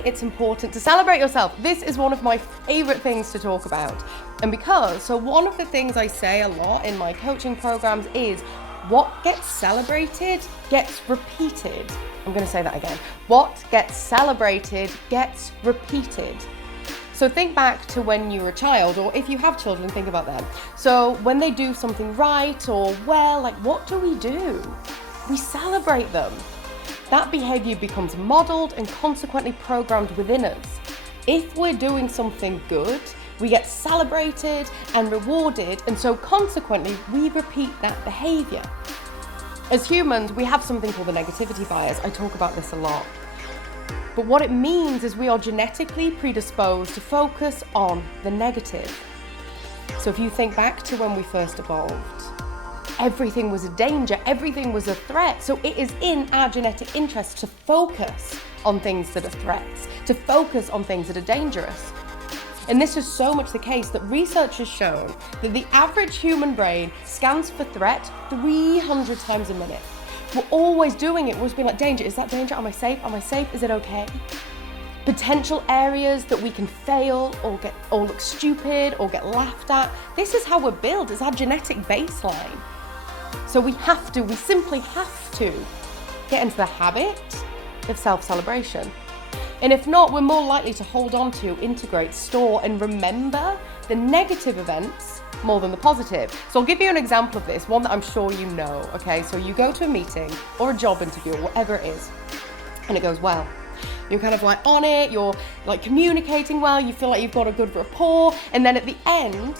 why it's important to celebrate yourself. This is one of my favorite things to talk about. And so one of the things I say a lot in my coaching programs is what gets celebrated gets repeated. I'm going to say that again. What gets celebrated gets repeated. So think back to when you were a child, or if you have children, think about them. So when they do something right or well, like what do? We celebrate them. That behavior becomes modeled and consequently programmed within us. If we're doing something good, we get celebrated and rewarded, and so consequently, we repeat that behavior. As humans, we have something called the negativity bias. I talk about this a lot. But what it means is we are genetically predisposed to focus on the negative. So if you think back to when we first evolved, everything was a danger, everything was a threat. So it is in our genetic interest to focus on things that are threats, to focus on things that are dangerous. And this is so much the case that research has shown that the average human brain scans for threat 300 times a minute. We're always doing it. We're always being like, danger, is that danger? Am I safe? Am I safe? Is it okay? Potential areas that we can fail or look stupid or get laughed at. This is how we're built. It's our genetic baseline. So we simply have to get into the habit of self-celebration. And if not, we're more likely to hold on to, integrate, store, and remember the negative events more than the positive. So I'll give you an example of this, one that I'm sure you know, okay? So you go to a meeting or a job interview or whatever it is, and it goes well. You're kind of like on it, you're like communicating well, you feel like you've got a good rapport, and then at the end,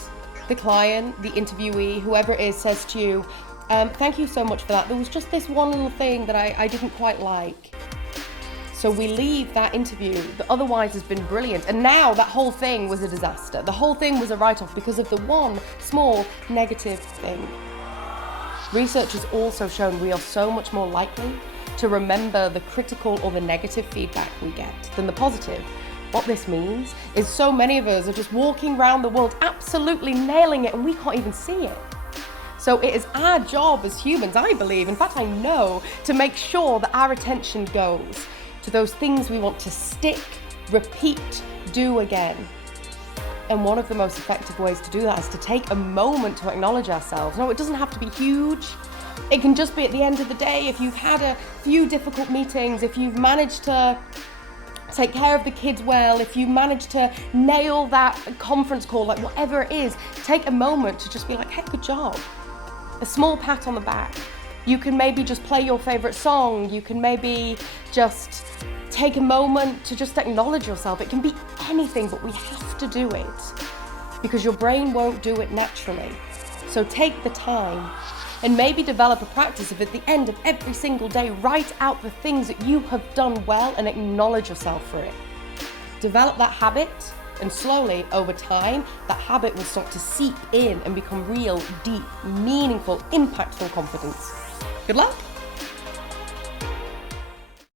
the client, the interviewee, whoever it is, says to you, thank you so much for that. There was just this one little thing that I didn't quite like. So we leave that interview that otherwise has been brilliant, and now that whole thing was a disaster. The whole thing was a write-off because of the one small negative thing. Research has also shown we are so much more likely to remember the critical or the negative feedback we get than the positive. What this means is so many of us are just walking around the world absolutely nailing it and we can't even see it. So it is our job as humans, I believe, in fact I know, to make sure that our attention goes to those things we want to stick, repeat, do again. And one of the most effective ways to do that is to take a moment to acknowledge ourselves. No, it doesn't have to be huge. It can just be at the end of the day, if you've had a few difficult meetings, if you've managed to take care of the kids well, if you managed to nail that conference call, like whatever it is, take a moment to just be like, hey, good job. A small pat on the back. You can maybe just play your favorite song. You can maybe just take a moment to just acknowledge yourself. It can be anything, but we have to do it because your brain won't do it naturally. So take the time and maybe develop a practice of at the end of every single day, write out the things that you have done well and acknowledge yourself for it. Develop that habit, and slowly, over time, that habit will start to seep in and become real, deep, meaningful, impactful confidence. Good luck.